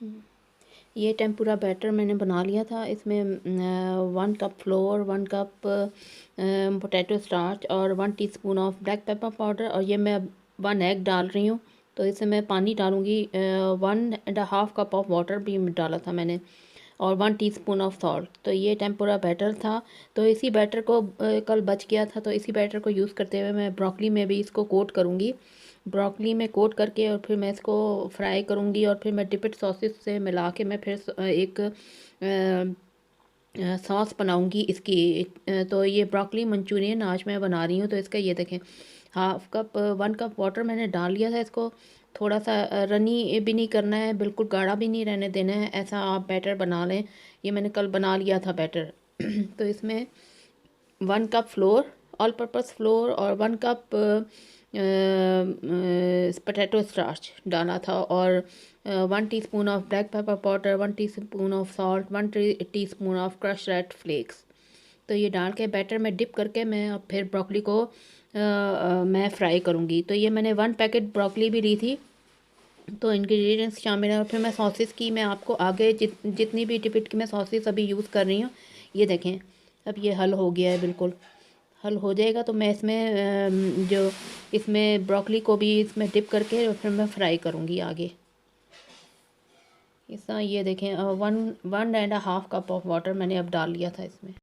ये tempura batter मैंने बना लिया था। इसमें 1 cup floor, 1 cup potato starch और 1 teaspoon of black pepper powder, और ये मैं 1 एग डाल रही हूँ। तो इसमें मैं पानी डालूँगी, 1.5 कप ऑफ वाटर भी डाला था मैंने, और 1 टीस्पून ऑफ सॉल्ट। तो ये टेम्पुरा बैटर था। तो इसी बैटर को कल बच गया था, तो इसी बैटर को यूज़ करते हुए मैं ब्रोकली में भी इसको कोट करूँगी। ब्रोकली में कोट करके और फिर मैं इसको फ्राई करूँगी, और फिर मैं डिपिट सॉसेस से मिला के मैं फिर एक सॉस बनाऊँगी इसकी। तो ये ब्रोकली मंचूरियन आज मैं बना रही हूँ। तो इसका ये देखें, 1 कप वाटर मैंने डाल लिया था। इसको थोड़ा सा रनी भी नहीं करना है, बिल्कुल गाढ़ा भी नहीं रहने देना है, ऐसा आप बैटर बना लें। ये मैंने कल बना लिया था बैटर। तो इसमें 1 cup flour, all purpose flour, और 1 कप पोटैटो स्टार्च डाला था, और 1 teaspoon of black pepper powder, 1 teaspoon of salt, 1 teaspoon of crush red flakes. तो ये डाल के बैटर में डिप करके मैं अब फिर ब्रोकली को मैं फ्राई करूँगी। तो ये मैंने 1 पैकेट ब्रोकली भी ली थी। तो इंग्रेडिएंट्स शामिल है, और फिर मैं सॉसेस की मैं आपको आगे जितनी भी डिपिट की मैं सॉसेस अभी यूज़ कर रही हूँ, ये देखें अब ये हल हो गया है, बिल्कुल हल हो जाएगा। तो मैं इसमें जो इसमें ब्रोकली को भी इसमें डिप करके और फिर मैं फ्राई करूँगी आगे। इस तरह ये देखें, 1.5 कप ऑफ वाटर मैंने अब डाल लिया था इसमें।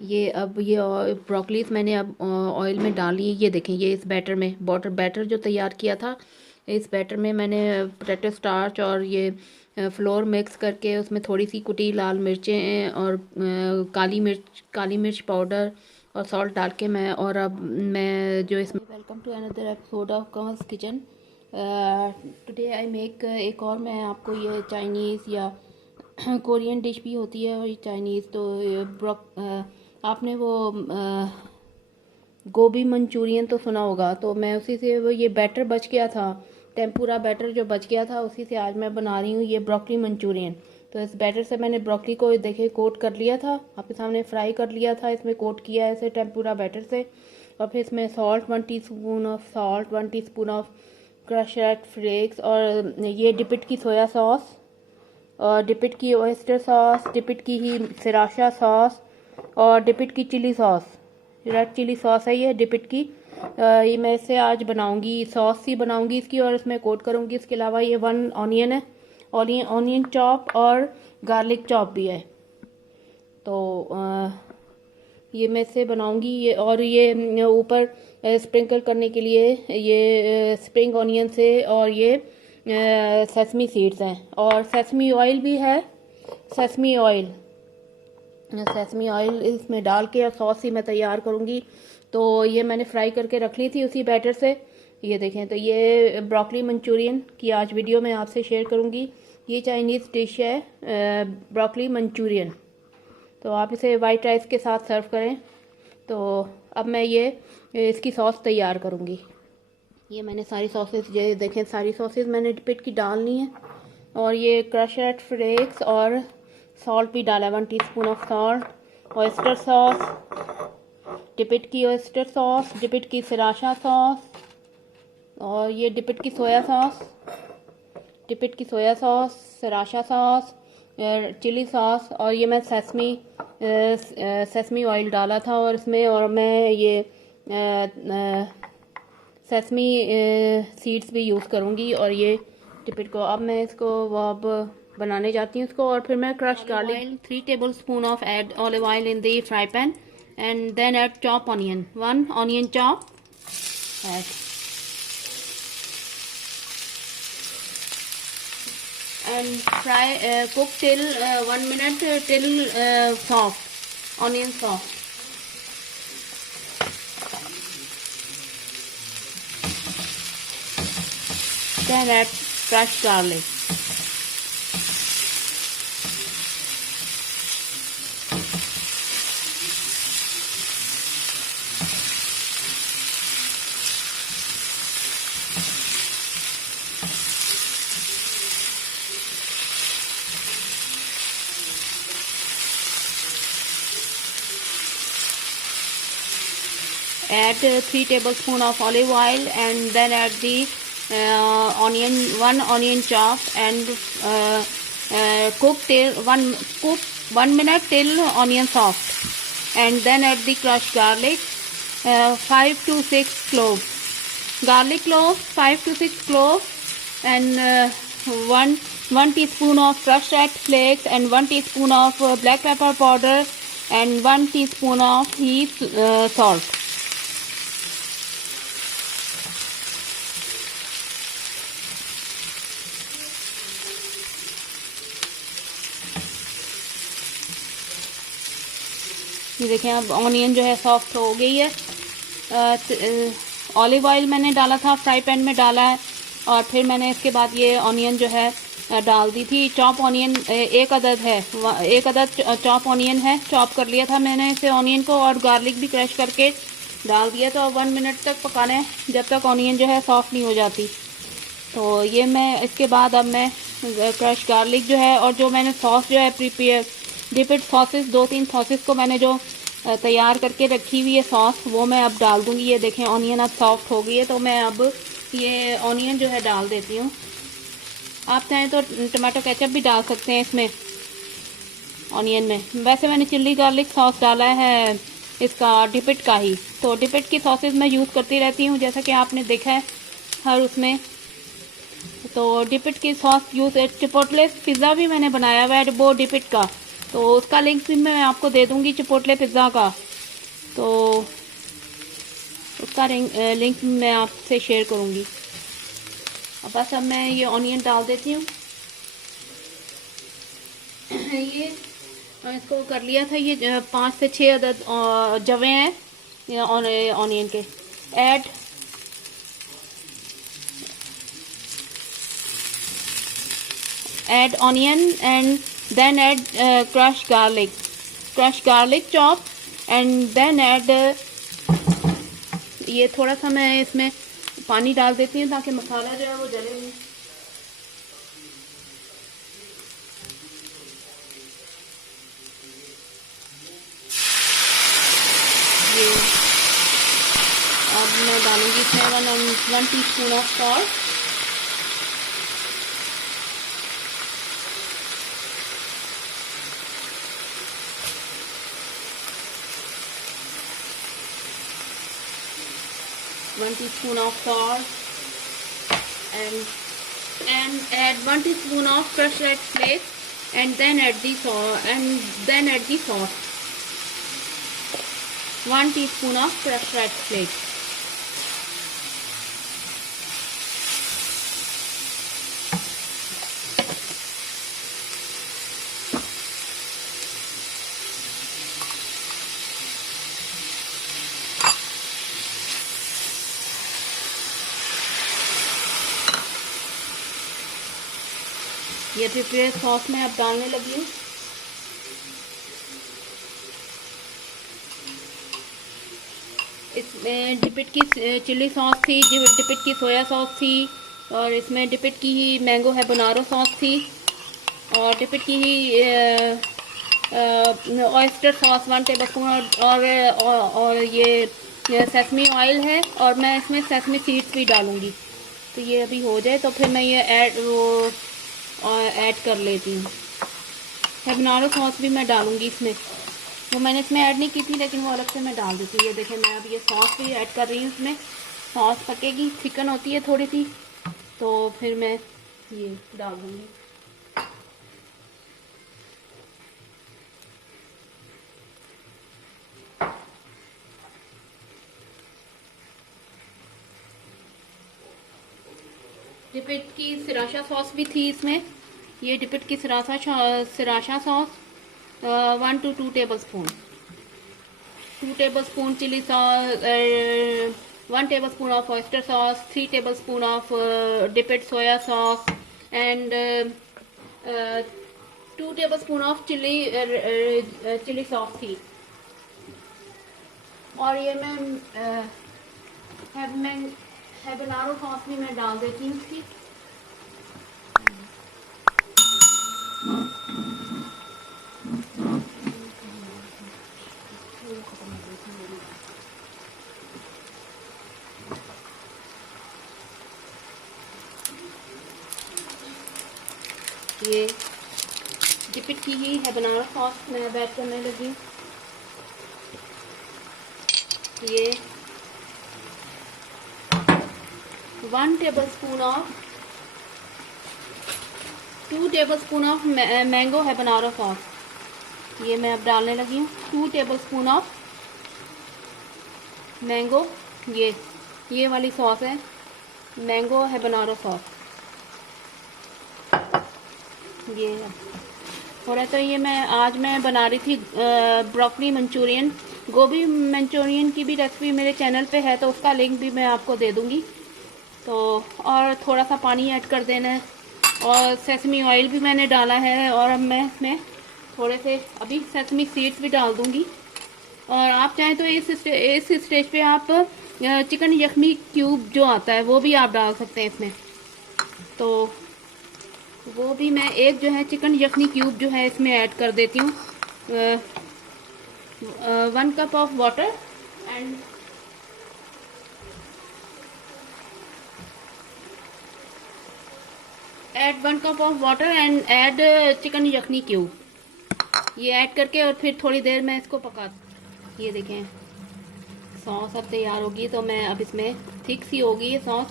ये अब ये ब्रोकलीस मैंने अब ऑयल में डाली है। ये देखें, ये इस बैटर में बैटर जो तैयार किया था, इस बैटर में मैंने पोटैटो स्टार्च और ये फ्लोर मिक्स करके उसमें थोड़ी सी कुटी लाल मिर्चें और काली मिर्च पाउडर और सॉल्ट डाल के मैं, और अब मैं जो इसमें, welcome to another episode of Kamal's kitchen. Today I make, एक और मैं आपको ये चाइनीज़ या कोरियन डिश भी होती है, और चाइनीज़ तो आपने वो गोभी मंचूरियन तो सुना होगा। तो मैं उसी से वो ये बैटर बच गया था, टेम्पुरा बैटर जो बच गया था, उसी से आज मैं बना रही हूँ ये ब्रोकली मंचूरियन। तो इस बैटर से मैंने ब्रोकली को देखे कोट कर लिया था, आपके सामने फ्राई कर लिया था, इसमें कोट किया है इसे टेम्पुरा बैटर से। और फिर इसमें salt, 1 teaspoon of salt, 1 teaspoon of crush red flakes, और ये डिपिट की सोया सॉस, और डिपिट की ओयस्टर सॉस, डिपिट की ही सिराशा सॉस, और डिपिट की chilli sauce, red chilli sauce है ये डिपिट की। ये मैं इसे आज बनाऊंगी, सॉस ही बनाऊंगी इसकी, और इसमें कोट करूंगी। इसके अलावा ये 1 ऑनियन है, ऑनियन चॉप और गार्लिक चॉप भी है। तो ये मैं इसे बनाऊंगी। ये और ये ऊपर स्प्रिंकल करने के लिए ये स्प्रिंग ऑनियन से, और ये सेसमी सीड्स हैं, और सेसमी ऑयल भी है। सेसमी ऑयल इसमें डाल के और सॉस ही मैं तैयार करूँगी। तो ये मैंने फ्राई करके रख ली थी उसी बैटर से। ये देखें, तो ये ब्रोकली मंचूरियन की आज वीडियो मैं आपसे शेयर करूँगी। ये चाइनीज़ डिश है ब्रोकली मंचूरियन। तो आप इसे वाइट राइस के साथ सर्व करें। तो अब मैं ये इसकी सॉस तैयार करूँगी। ये मैंने सारी सॉसेस, ये देखें सारी सॉसेस मैंने डिपिट की डालनी है, और ये क्रशड फ्लेक्स और सॉल्ट भी डाला है, 1 teaspoon of salt, oyster sauce, डिपिट की ऑयस्टर सॉस, डिपिट की सिराशा सॉस, और ये डिपिट की soya sauce, sriracha sauce, chilli sauce, और ये मैं सेसमी ऑयल डाला था और इसमें, और मैं ये सेसमी सीड्स भी यूज़ करूँगी। और ये डिपिट को अब मैं इसको अब बनाने जाती हूँ इसको। और फिर मैं crush garlic 3 tablespoon of add olive oil in the fry pan, and then add chop onion, 1 onion chop add, and fry cook till 1 minute till soft onion soft. Then add crushed garlic. Add 3 tablespoon of olive oil, and then add the onion, 1 onion chop, and cook 1 minute till onion soft, and then add the crushed garlic, 5 to 6 cloves, garlic cloves, 5 to 6 cloves, and 1 teaspoon of crushed red flakes, and 1 teaspoon of black pepper powder, and 1 teaspoon of heat salt. ये देखें अब onion जो है soft हो गई है। Olive oil मैंने डाला था, फ्राई पैन में डाला है, और फिर मैंने इसके बाद ये ऑनियन जो है डाल दी थी। चॉप ऑनियन एक अदद है, एक अदद चॉप ऑनियन है, चॉप कर लिया था मैंने इसे ऑनियन को, और गार्लिक भी क्रश करके डाल दिया। तो 1 मिनट तक पकाना है जब तक ऑनियन जो है सॉफ्ट नहीं हो जाती। तो ये मैं इसके बाद अब मैं क्रश गार्लिक जो है, और जो मैंने सॉस जो है प्रिपेयर डिपिड सॉसेस, 2-3 सॉसेस को मैंने जो तैयार करके रखी हुई है सॉस, वो मैं अब डाल दूंगी। ये देखें ऑनियन अब सॉफ्ट हो गई है, तो मैं अब ये ऑनियन जो है डाल देती हूँ। आप चाहें तो टमाटो केचप भी डाल सकते हैं इसमें ऑनियन में। वैसे मैंने चिल्ली गार्लिक सॉस डाला है इसका डिपिट का ही। तो डिपिट की सॉसेस मैं यूज़ करती रहती हूँ, जैसा कि आपने देखा है हर उसमें। तो डिपिट की सॉस यूज़, चिपोटले पिज़्ज़ा भी मैंने बनाया हुआ है वो डिपिट का, तो उसका लिंक भी मैं आपको दे दूंगी, चिपोटले पिज़्ज़ा का। तो उसका लिंक मैं आपसे शेयर करूंगी। अब बस अब मैं ये ऑनियन डाल देती हूँ। ये इसको कर लिया था, ये 5 से 6 अदद जवे हैं ऑनियन के। Add onion and then add crushed garlic chop, and then add ये थोड़ा सा मैं इसमें पानी डाल देती हूँ ताकि मसाला जो है वो जले नहीं। ये अब मैं डालूंगी इसमें 1 teaspoon of salt, and add 1 teaspoon of crushed red flakes, and then add the sauce, 1 teaspoon of crushed red flakes. ये प्रिपेयर सॉस में अब डालने लगी हूँ। इसमें डिपिट की चिल्ली सॉस थी, डिपिट की सोया सॉस थी, और इसमें डिपिट की ही मैंगो हैबानेरो सॉस थी, और डिपिट की ही ऑयस्टर सॉस 1 टेबलस्पून, और ये सेसमी ऑयल है, और मैं इसमें सेसमी सीड्स भी डालूंगी। तो ये अभी हो जाए तो फिर मैं ये ऐड कर लेती हूँ। हैबानेरो सॉस भी मैं डालूंगी इसमें, वो मैंने इसमें ऐड नहीं की थी, लेकिन वो अलग से मैं डाल देती हूँ। ये देखें मैं अब ये सॉस भी ऐड कर रही हूँ इसमें। सॉस पकेगी, चिकन होती है थोड़ी सी, तो फिर मैं ये डाल दूँगी। डिपिट की सिराशा सॉस भी थी इसमें। ये डिपिट की सिराशा sauce 1 to 2 tablespoon, 2 tablespoon chili sauce, 1 tablespoon of oyster sauce, 3 tablespoon of dipped soya sauce, and 2 tablespoon of chili sauce थी। और ये मैं हैबानेरो सॉस भी मैं डाल देती हूँ इसकी। ये डिपिट की ही है बनाना सॉस मैं ऐड करने लगी हूँ। ये 1 tablespoon of 2 tablespoon of mango है बनाना सॉस, ये मैं अब डालने लगी हूँ। 2 टेबलस्पून ऑफ मैंगो, ये वाली सॉस है, मैंगो है बनाना सॉस। ये हो रहा है। तो ये आज मैं बना रही थी ब्रोकली मंचूरियन। गोभी मंचूरियन की भी रेसिपी मेरे चैनल पे है, तो उसका लिंक भी मैं आपको दे दूँगी। तो और थोड़ा सा पानी ऐड कर देना है, और सेसमी ऑयल भी मैंने डाला है, और अब मैं इसमें थोड़े से अभी सेसमी सीड्स भी डाल दूँगी। और आप चाहें तो इस स्टेज पे आप चिकन यखनी क्यूब जो आता है वो भी आप डाल सकते हैं इसमें। तो वो भी मैं एक जो है चिकन यखनी क्यूब जो है इसमें ऐड कर देती हूँ। 1 cup of water and add 1 cup of water and add chicken yakhni cube. ये ऐड करके और फिर थोड़ी देर मैं इसको पका। ये देखें सॉस अब तैयार होगी, तो मैं अब इसमें थिक सी होगी ये सॉस,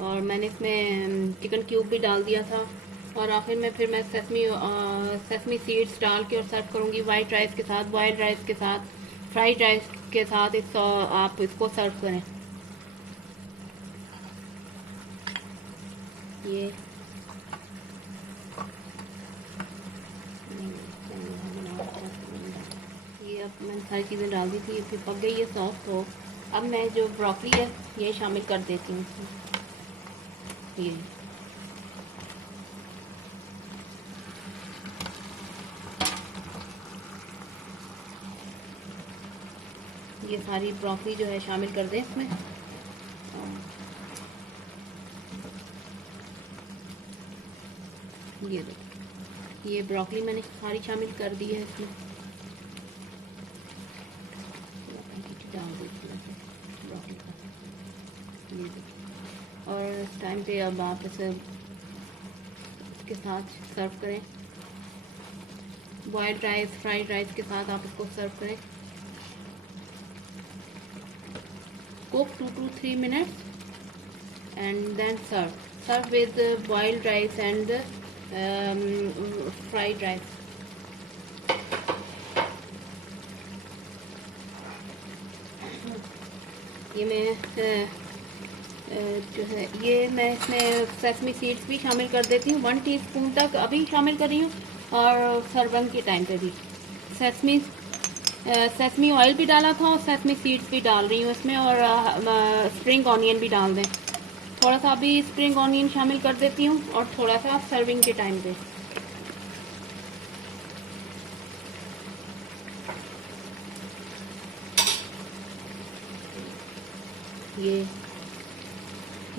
और मैंने इसमें चिकन क्यूब भी डाल दिया था। और आखिर में फिर मैं सेसमी सीड्स डाल के और सर्व करूँगी वाइट राइस के साथ, बॉयल्ड राइस के साथ, फ्राइड राइस के साथ। आप इसको सर्व करें। ये अब मैंने सारी चीज़ें डाल दी थी, फिर पक गई ये सॉस। तो अब मैं जो ब्रोकली है ये शामिल कर देती हूँ। ये सारी ब्रोकली जो है शामिल कर दें इसमें। ये देखो ये ब्रोकली मैंने सारी शामिल कर दी है इसमें। डाल दी ब्रोकली का। ये देखो, और इस टाइम पे अब आप इसे इसके साथ सर्व करें, बॉयल्ड राइस, फ्राइड राइस के साथ आप इसको सर्व करें। Cook 2 to 3 minutes and then serve with boiled rice and fried rice. ये मैं जो है ये मैं इसमें सेसमी सीड्स भी शामिल कर देती हूँ, 1 टीस्पून तक अभी शामिल कर रही हूँ। और सर्विंग के टाइम पे भी सेसमी ऑयल भी डाला था, और सेसमी सीड्स भी डाल रही हूँ इसमें, और स्प्रिंग ऑनियन भी डाल दें। थोड़ा सा अभी स्प्रिंग ऑनियन शामिल कर देती हूँ, और थोड़ा सा सर्विंग के टाइम पे।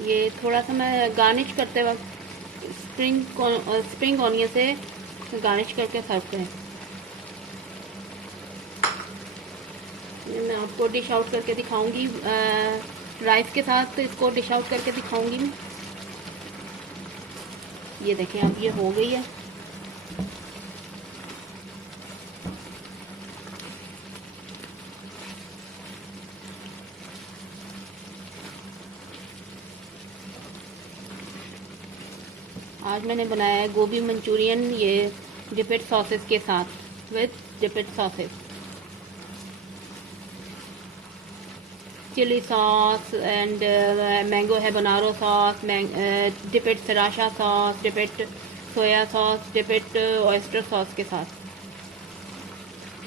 ये थोड़ा सा मैं गार्निश करते वक्त स्प्रिंग ऑनियन से गार्निश करके सर्व करें। मैं आपको डिश आउट करके दिखाऊंगी, राइस के साथ इसको डिश आउट करके दिखाऊंगी मैं। ये देखें अब ये हो गई है। आज मैंने बनाया है गोभी मंचूरियन, ये डिपिट सॉसेस के साथ, विद डिपिट sauces, chilli sauce and mango habanero sauce, डिपिट सराशा सॉस, डिपिट सोया सॉस, डिपिट ऑयस्टर सॉस के साथ,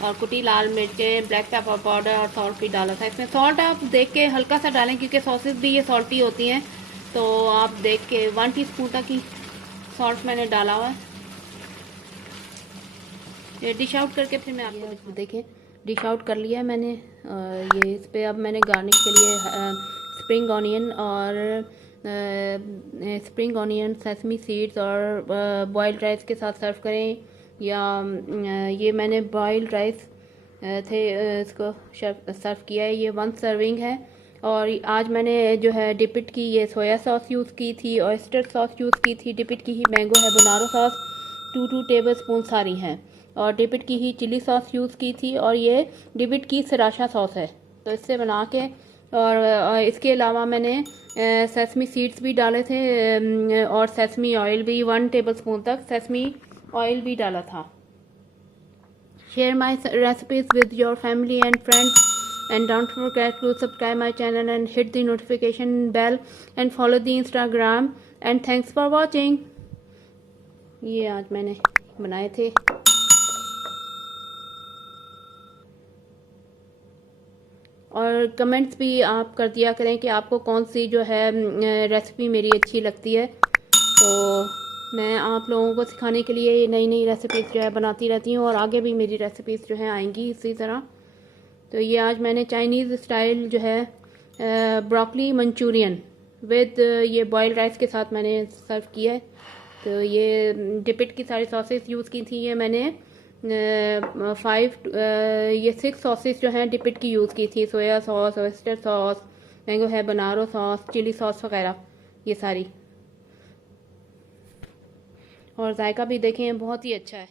और कुटी लाल मिर्चें, ब्लैक पेपर पाउडर और सॉल्ट भी डाला था इसमें। सॉल्ट आप देख के हल्का सा डालें, क्योंकि सॉसेस भी ये सॉल्टी होती हैं, तो आप देख के 1 टीस्पून तक ही सॉल्ट मैंने डाला हुआ है। ये डिश आउट करके फिर मैं आपको देखें, डिश आउट कर लिया है मैंने। ये इस पर अब मैंने गार्निश के लिए स्प्रिंग ऑनियन और सेसमी सीड्स और बॉइल्ड राइस के साथ सर्व करें, या ये मैंने बॉइल्ड राइस थे इसको सर्व किया है। ये 1 सर्विंग है, और आज मैंने जो है डिपिट की ये सोया सॉस यूज़ की थी, ऑयस्टर सॉस यूज़ की थी, डिपिट की ही मैंगो है बनारो सॉस 2 टेबल स्पून सारी हैं, और डिपिट की ही चिली सॉस यूज़ की थी, और ये डिपिट की सराशा सॉस है। तो इससे बना के, और इसके अलावा मैंने सेसमी सीड्स भी डाले थे, और सेसमी ऑयल भी 1 टेबल स्पून तक सेसमी ऑयल भी डाला था। Share my recipes with your family and friends, and don't forget to subscribe my channel and hit the notification bell and follow the Instagram, and thanks for watching। ये आज मैंने बनाए थे। और कमेंट्स भी आप कर दिया करें कि आपको कौन सी जो है रेसिपी मेरी अच्छी लगती है। तो मैं आप लोगों को सिखाने के लिए नई नई रेसिपीज़ जो है बनाती रहती हूँ, और आगे भी मेरी रेसिपीज़ जो है आएंगी इसी तरह। तो ये आज मैंने चाइनीज़ स्टाइल जो है ब्रोकली मंचूरियन विद ये बॉइल्ड राइस के साथ मैंने सर्व किया है। तो ये डिपिट की सारी सॉसेस यूज़ की थी, ये मैंने 6 सॉसेस जो हैं डिपिट की यूज़ की थी, soya sauce, oyster sauce, mango है बनारो सॉस, चिली सॉस वगैरह ये सारी। और जायका भी देखें बहुत ही अच्छा है।